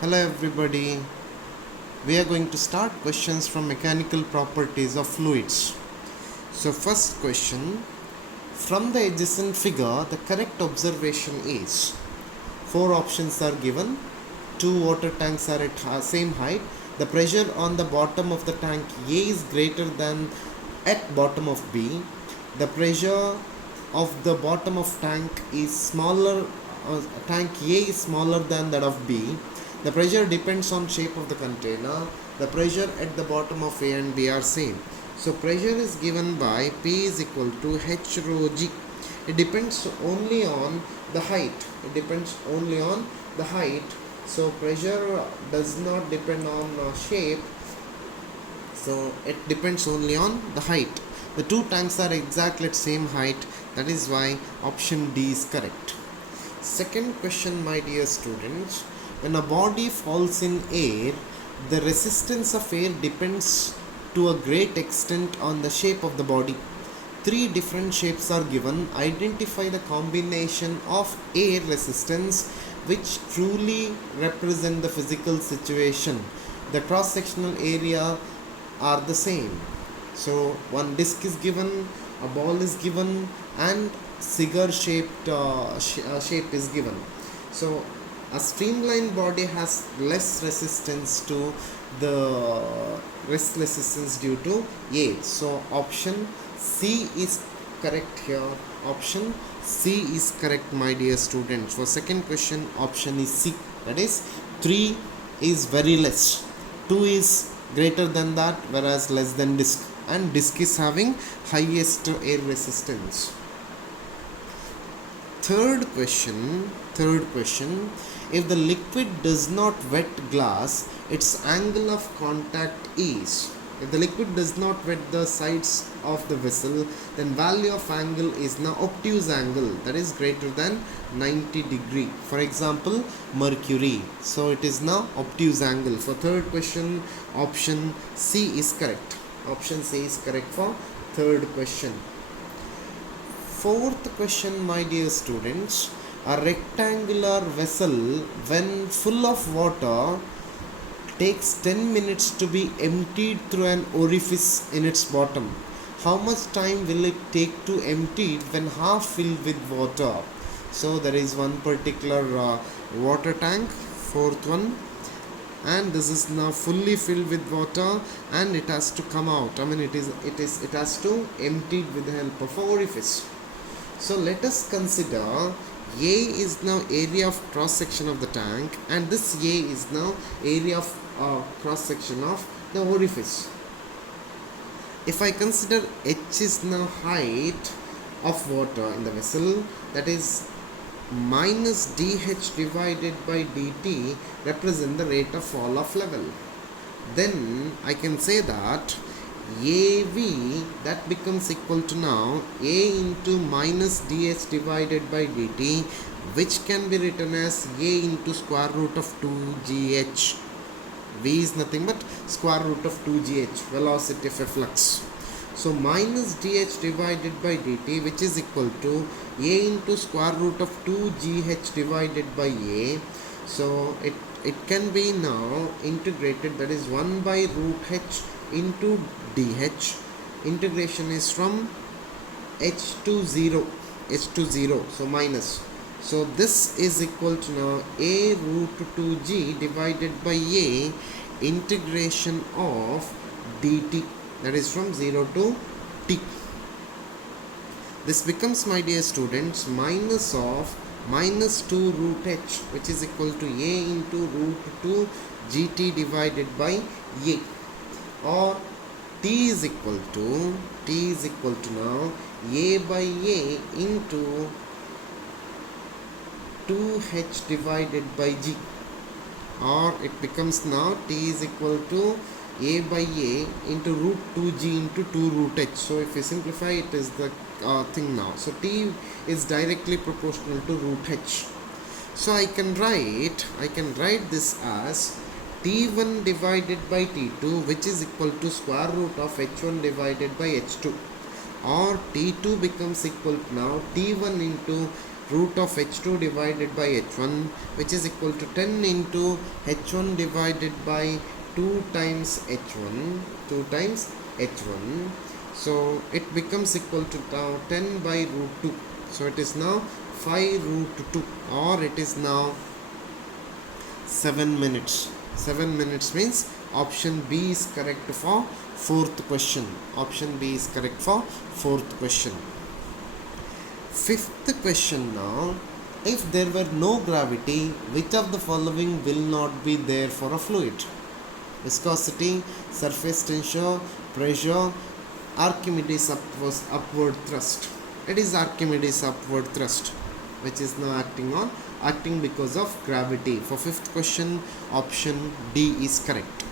Hello everybody. We are going to start questions from mechanical properties of fluids. So first question, from the adjacent figure the correct observation is, four options are given, two water tanks are at same height, the pressure on the bottom of the tank A is greater than at bottom of B, the pressure of the bottom of tank is smaller, tank A is smaller than that of B, the pressure depends on shape of the container, the pressure at the bottom of A and B are same. So pressure is given by P is equal to H rho G. It depends only on the height. It depends only on the height. So pressure does not depend on shape. So it depends only on the height. The two tanks are exactly at same height. That is why option D is correct. Second question, my dear students. When a body falls in air, the resistance of air depends to a great extent on the shape of the body. Three different shapes are given. Identify the combination of air resistance which truly represent the physical situation. The cross-sectional area are the same. So one disc is given, a ball is given, and cigar shaped shape is given. So a streamlined body has less resistance to the resistance due to air. So option C is correct here. Option C is correct, my dear students. For second question, option is C. That is 3 is very less, 2 is greater than that, whereas less than disc, and disc is having highest air resistance. Third question, if the liquid does not wet glass, its angle of contact is, if the liquid does not wet the sides of the vessel, then value of angle is now obtuse angle, that is greater than 90 degree. For example, mercury. So it is now obtuse angle. For third question, option C is correct. Option C is correct for third question. Fourth question, my dear students. A rectangular vessel, when full of water, takes 10 minutes to be emptied through an orifice in its bottom. How much time will it take to empty it when half filled with water? So there is one particular water tank, fourth one, and this is now fully filled with water and it has to come out. It has to empty it with the help of an orifice. So let us consider A is now area of cross section of the tank, and this A is now area of cross section of the orifice. If I consider H is now height of water in the vessel, that is minus dH divided by dt represent the rate of fall of level, then I can say that AV, that becomes equal to now A into minus dH divided by dt, which can be written as A into square root of 2gh. V is nothing but square root of 2gh, velocity of a flux. So minus dH divided by dt, which is equal to A into square root of 2gh divided by A. So it can be now integrated, that is 1 by root h into dH. Integration is from h to 0, so minus. So this is equal to now A root 2g divided by A integration of dt, that is from 0 to t. This becomes, my dear students, minus of minus 2 root h, which is equal to A into root 2 gt divided by A, or T is equal to now A by A into 2h divided by g, or it becomes now T is equal to A by A into root 2g into 2 root h. So if we simplify, it is the thing now. So T is directly proportional to root h. So I can write this as T1 divided by T2, which is equal to square root of H1 divided by H2, or T2 becomes equal to now T1 into root of h2 divided by h1, which is equal to 10 into h1 divided by 2 times h1, 2 times h1. So it becomes equal to now 10 by root 2. So it is now 5 root 2, or it is now 7 minutes. 7 minutes means option B is correct for fourth question. Option B is correct for fourth question. Fifth question now. If there were no gravity, which of the following will not be there for a fluid? Viscosity, surface tension, pressure, Archimedes upward thrust. It is Archimedes upward thrust which is now acting because of gravity. For fifth question, option D is correct.